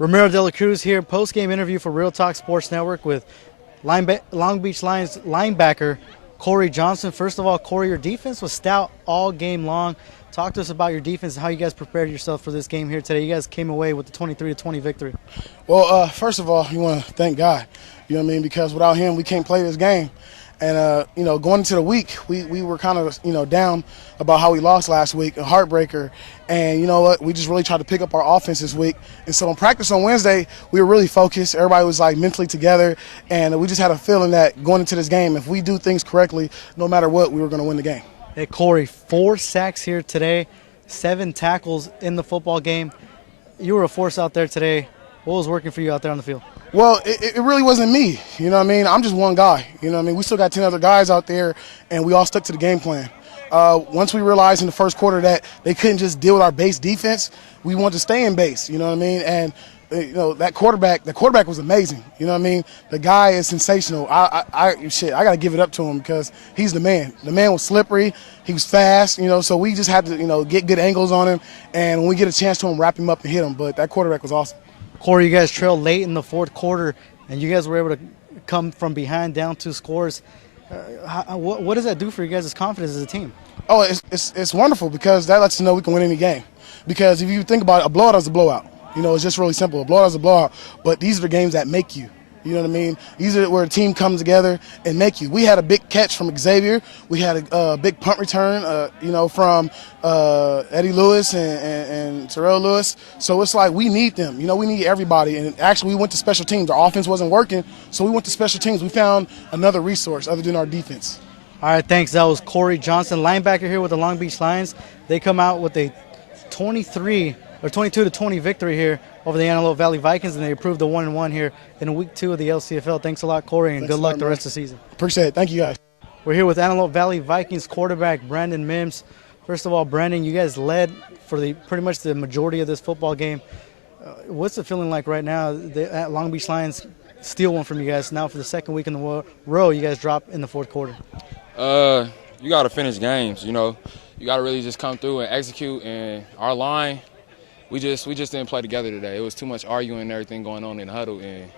Ramiro de la Cruz here, post-game interview for Real Talk Sports Network with Long Beach Lions linebacker Corey Johnson. First of all, Corey, your defense was stout all game long. Talk to us about your defense and how you guys prepared yourself for this game here today. You guys came away with the 23-20 victory. Well, first of all, you want to thank God, you know what I mean, because without him, we can't play this game. And, going into the week, we were kind of, down about how we lost last week, a heartbreaker. And you know what? We just really tried to pick up our offense this week. And so in practice on Wednesday, we were really focused. Everybody was, mentally together. And we just had a feeling that going into this game, if we do things correctly, no matter what, we were going to win the game. Hey, Corey, 4 sacks here today, 7 tackles in the football game. You were a force out there today. What was working for you out there on the field? Well, it really wasn't me, you know what I mean? I'm just one guy, you know what I mean? We still got 10 other guys out there, and we all stuck to the game plan. Once we realized in the first quarter that they couldn't just deal with our base defense, we wanted to stay in base, you know what I mean? And, the quarterback was amazing, you know what I mean? The guy is sensational. I got to give it up to him because he's the man. The man was slippery. He was fast, so we just had to, get good angles on him. And when we get a chance to wrap him up and hit him. But that quarterback was awesome. Corey, you guys trailed late in the fourth quarter, and you guys were able to come from behind down 2 scores. What does that do for you guys' confidence as a team? Oh, it's wonderful because that lets you know we can win any game. Because if you think about it, a blowout is a blowout. It's just really simple. A blowout is a blowout. But these are the games that make you. You know what I mean? These are where a team comes together and make you. We had a big catch from Xavier. We had a big punt return, from Eddie Lewis and Terrell Lewis. So it's like we need them. We need everybody. And actually, we went to special teams. Our offense wasn't working, so we went to special teams. We found another resource other than our defense. All right, thanks. That was Corey Johnson, linebacker here with the Long Beach Lions. They come out with a 22-20 victory here over the Antelope Valley Vikings, and they approved the 1-1 here in week 2 of the LCFL. Thanks a lot, Corey, and good luck the rest of the season. Appreciate it. Thank you, guys. We're here with Antelope Valley Vikings quarterback Brandon Mims. First of all, Brandon, you guys led for pretty much the majority of this football game. What's the feeling like right now? The Long Beach Lions steal one from you guys. Now for the second week in the row, you guys drop in the fourth quarter. You got to finish games, You got to really just come through and execute. And our line, we just didn't play together today. It was too much arguing and everything going on in the huddle. And,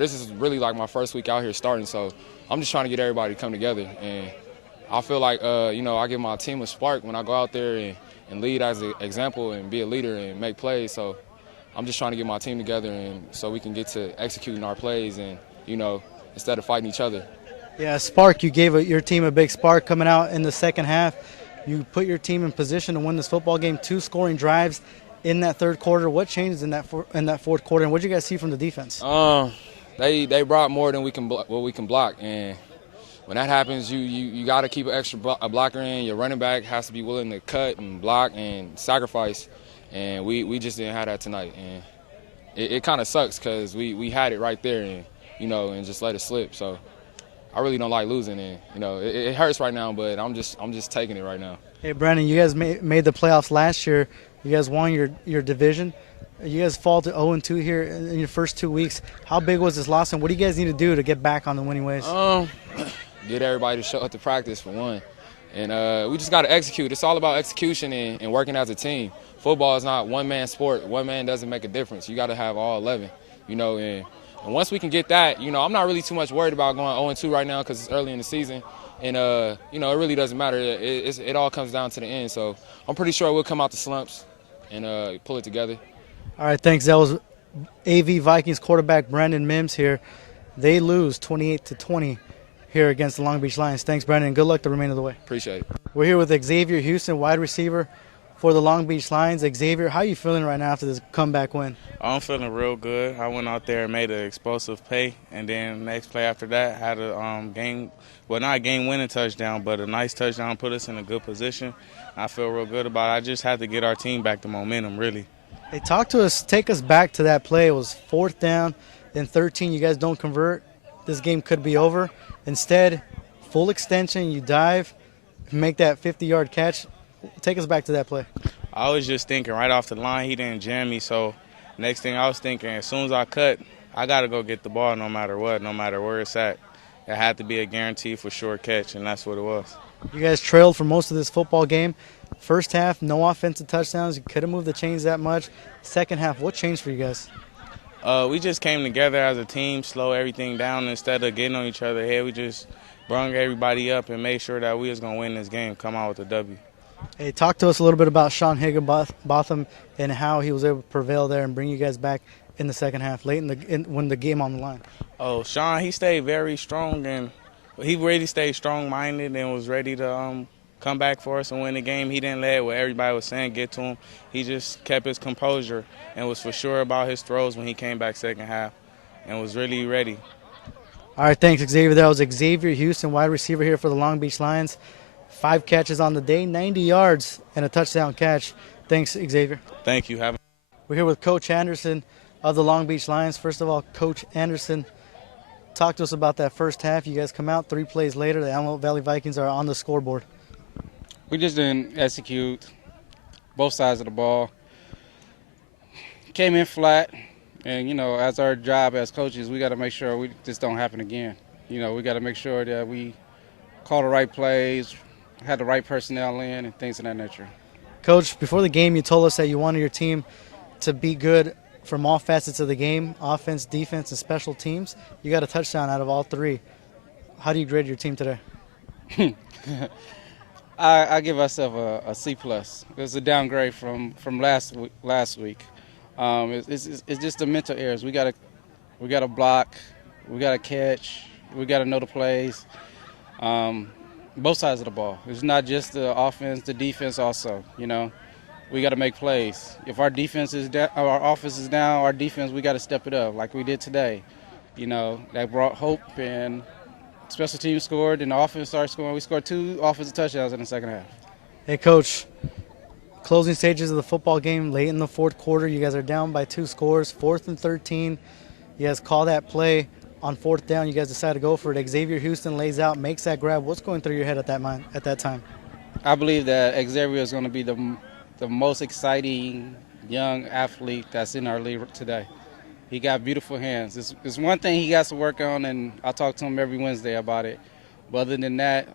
this is really like my first week out here starting. So I'm just trying to get everybody to come together. And I feel like, I give my team a spark when I go out there and lead as an example and be a leader and make plays. So I'm just trying to get my team together and so we can get to executing our plays and, instead of fighting each other. Yeah, spark. You gave your team a big spark coming out in the second half. You put your team in position to win this football game, 2 scoring drives in that third quarter. What changed in that fourth quarter, and what did you guys see from the defense? They brought more than we can block, and when that happens, you got to keep an extra blocker in. Your running back has to be willing to cut and block and sacrifice, and we just didn't have that tonight, and it kind of sucks because we had it right there, and and just let it slip. So I really don't like losing, and it hurts right now, but I'm just taking it right now. Hey, Brandon, you guys made the playoffs last year. You guys won your division. You guys fall to 0-2 here in your first 2 weeks. How big was this loss, and what do you guys need to do to get back on the winning ways? Get everybody to show up to practice for one, and we just got to execute. It's all about execution and working as a team. Football is not one-man sport. One man doesn't make a difference. You got to have all 11, and once we can get that, I'm not really too much worried about going 0-2 right now because it's early in the season. And, it really doesn't matter. It all comes down to the end. So I'm pretty sure we'll come out the slumps and pull it together. All right, thanks. That was AV Vikings quarterback Brandon Mims here. They lose 28-20 here against the Long Beach Lions. Thanks, Brandon, and good luck the remainder of the way. Appreciate it. We're here with Xavier Houston, wide receiver for the Long Beach Lions. Xavier, how are you feeling right now after this comeback win? I'm feeling real good. I went out there and made an explosive play, and then next play after that had a not a game-winning touchdown, but a nice touchdown, put us in a good position. I feel real good about it. I just had to get our team back to momentum, really. Hey, take us back to that play. It was 4th down and 13. You guys don't convert. This game could be over. Instead, full extension, you dive, make that 50-yard catch. Take us back to that play. I was just thinking right off the line, he didn't jam me, so next thing I was thinking, as soon as I cut, I got to go get the ball no matter what, no matter where it's at. It had to be a guarantee for sure catch, and that's what it was. You guys trailed for most of this football game. First half, no offensive touchdowns. You couldn't move the chains that much. Second half, what changed for you guys? We just came together as a team, slow everything down instead of getting on each other's head. We just brung everybody up and made sure that we was going to win this game, come out with a W. Hey, talk to us a little bit about Sean Higginbotham and how he was able to prevail there and bring you guys back in the second half, late when the game on the line. Oh, Sean, he stayed very strong, and he really stayed strong-minded and was ready to come back for us and win the game. He didn't let what everybody was saying get to him. He just kept his composure and was for sure about his throws when he came back second half and was really ready. All right, thanks, Xavier. That was Xavier Houston, wide receiver here for the Long Beach Lions. 5 catches on the day, 90 yards, and a touchdown catch. Thanks, Xavier. Thank you. We're here with Coach Anderson of the Long Beach Lions. First of all, Coach Anderson, talk to us about that first half. You guys come out 3 plays later. The Antelope Valley Vikings are on the scoreboard. We just didn't execute both sides of the ball. Came in flat, and, as our job as coaches, we got to make sure this don't happen again. We got to make sure that we call the right plays, had the right personnel in, and things of that nature. Coach, before the game, you told us that you wanted your team to be good from all facets of the game, offense, defense, and special teams. You got a touchdown out of all 3. How do you grade your team today? I give ourselves a C+. It's a downgrade from last week. It's just the mental errors. We gotta block, we gotta catch, we gotta know the plays. Both sides of the ball. It's not just the offense, the defense also. We got to make plays. If our defense is down, our offense is down, our defense, we got to step it up like we did today. That brought hope, and special teams scored, and the offense started scoring. We scored 2 offensive touchdowns in the second half. Hey, Coach, closing stages of the football game, late in the fourth quarter, you guys are down by 2 scores, 4th and 13. You guys call that play on 4th down. You guys decide to go for it. Xavier Houston lays out, makes that grab. What's going through your head at that time? I believe that Xavier is going to be the most exciting young athlete that's in our league today. He got beautiful hands. It's one thing he got to work on, and I talk to him every Wednesday about it. But other than that,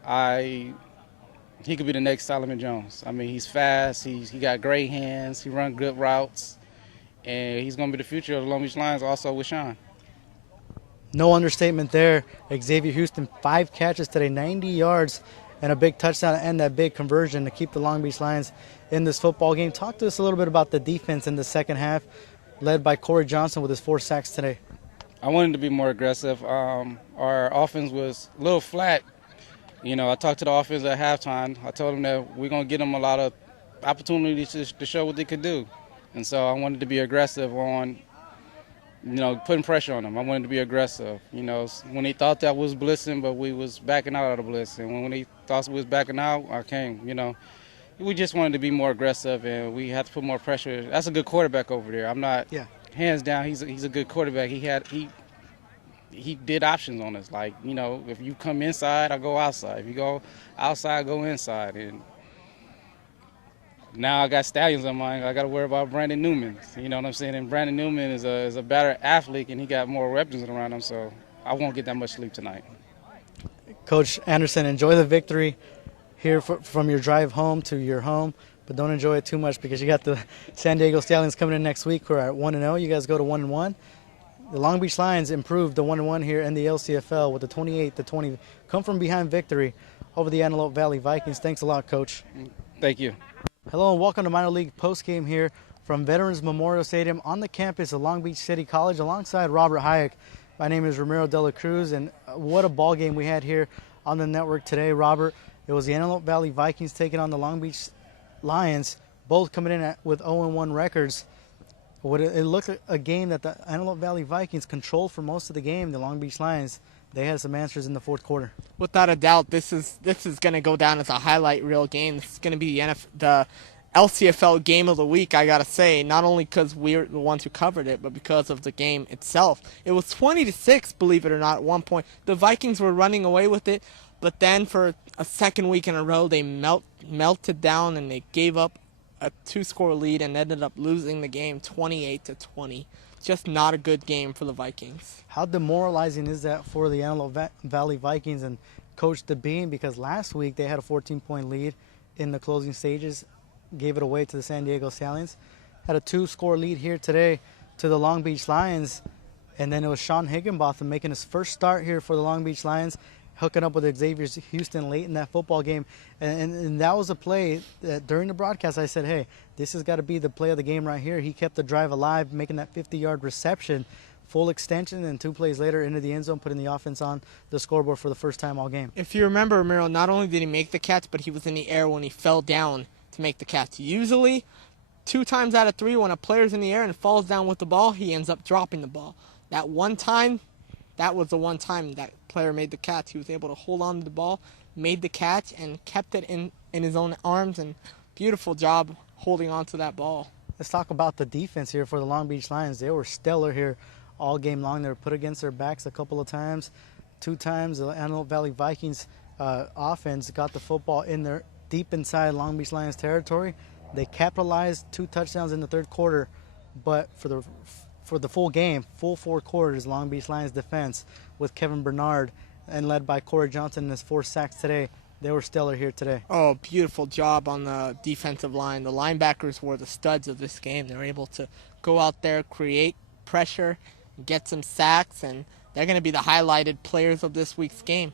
he could be the next Solomon Jones. I mean, he's fast. He got great hands. He runs good routes. And he's going to be the future of the Long Beach Lions also with Sean. No understatement there. Xavier Houston, 5 catches today, 90 yards, and a big touchdown and that big conversion to keep the Long Beach Lions in this football game. Talk to us a little bit about the defense in the second half, led by Corey Johnson with his 4 sacks today. I wanted to be more aggressive. Our offense was a little flat. I talked to the offense at halftime. I told them that we're going to get them a lot of opportunities to show what they could do. And so I wanted to be aggressive on, putting pressure on them. I wanted to be aggressive. When they thought that was blitzing, but we was backing out of the blitz. And when they thought we was backing out, I came, We just wanted to be more aggressive, and we had to put more pressure. That's a good quarterback over there. I'm not, hands down, he's a good quarterback. He did options on us. Like, if you come inside, I go outside. If you go outside, I go inside. And now I got Stallions on mine. I got to worry about Brandon Newman. You know what I'm saying? And Brandon Newman is a better athlete, and he got more weapons around him. So I won't get that much sleep tonight. Coach Anderson, enjoy the victory here from your drive home to your home, but don't enjoy it too much because you got the San Diego Stallions coming in next week who are at 1-0. You guys go to 1-1. The Long Beach Lions improved to 1-1 here in the LCFL with a 28-20 come from behind victory over the Antelope Valley Vikings. Thanks a lot, Coach. Thank you. Hello and welcome to minor league postgame here from Veterans Memorial Stadium on the campus of Long Beach City College alongside Robert Hayek. My name is Ramiro De La Cruz, and what a ball game we had here on the network today, Robert. It was the Antelope Valley Vikings taking on the Long Beach Lions, both coming in with 0-1 records. It looked like a game that the Antelope Valley Vikings controlled for most of the game. The Long Beach Lions, they had some answers in the fourth quarter. Without a doubt, this is going to go down as a highlight reel game. This is going to be the LCFL game of the week, I got to say, not only because we're the ones who covered it, but because of the game itself. It was 20-6, believe it or not, at one point. The Vikings were running away with it, but then for a second week in a row, they melted down and they gave up a 2-score lead and ended up losing the game 28-20. Just not a good game for the Vikings. How demoralizing is that for the Antelope Valley Vikings and Coach DeBean? Because last week they had a 14-point lead in the closing stages, gave it away to the San Diego Stallions. Had a 2-score lead here today to the Long Beach Lions. And then it was Sean Higginbotham making his first start here for the Long Beach Lions, hooking up with Xavier Houston late in that football game. And that was a play that during the broadcast I said, hey, this has got to be the play of the game right here. He kept the drive alive, making that 50-yard reception, full extension, and 2 plays later into the end zone, putting the offense on the scoreboard for the first time all game. If you remember, Ramiro, not only did he make the catch, but he was in the air when he fell down to make the catch. Usually, 2 times out of 3, when a player's in the air and falls down with the ball, he ends up dropping the ball. That one time, that was the one time that player made the catch. He was able to hold on to the ball, made the catch, and kept it in his own arms, and beautiful job holding on to that ball. Let's talk about the defense here for the Long Beach Lions. They were stellar here all game long. They were put against their backs a couple of times. 2 times the Antelope Valley Vikings offense got the football in their deep inside Long Beach Lions territory. They capitalized 2 touchdowns in the third quarter, but for the full game, full 4 quarters, Long Beach Lions defense with Kevin Bernard and led by Corey Johnson and his 4 sacks today, they were stellar here today. Oh, beautiful job on the defensive line. The linebackers were the studs of this game. They were able to go out there, create pressure, get some sacks, and they're going to be the highlighted players of this week's game.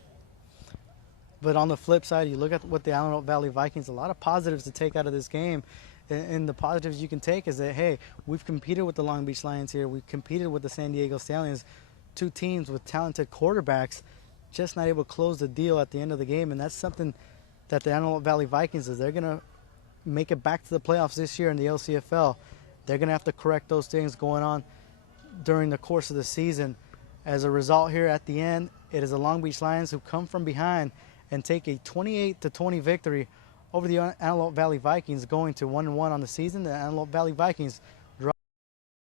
But on the flip side, you look at what the Antelope Valley Vikings, a lot of positives to take out of this game. And the positives you can take is that, hey, we've competed with the Long Beach Lions here. We've competed with the San Diego Stallions, 2 teams with talented quarterbacks, just not able to close the deal at the end of the game. And that's something that the Antelope Valley Vikings is. They're going to make it back to the playoffs this year in the LCFL. They're going to have to correct those things going on during the course of the season. As a result here at the end, it is the Long Beach Lions who come from behind and take a 28-20 victory over the Antelope Valley Vikings, going to 1-1 on the season. The Antelope Valley Vikings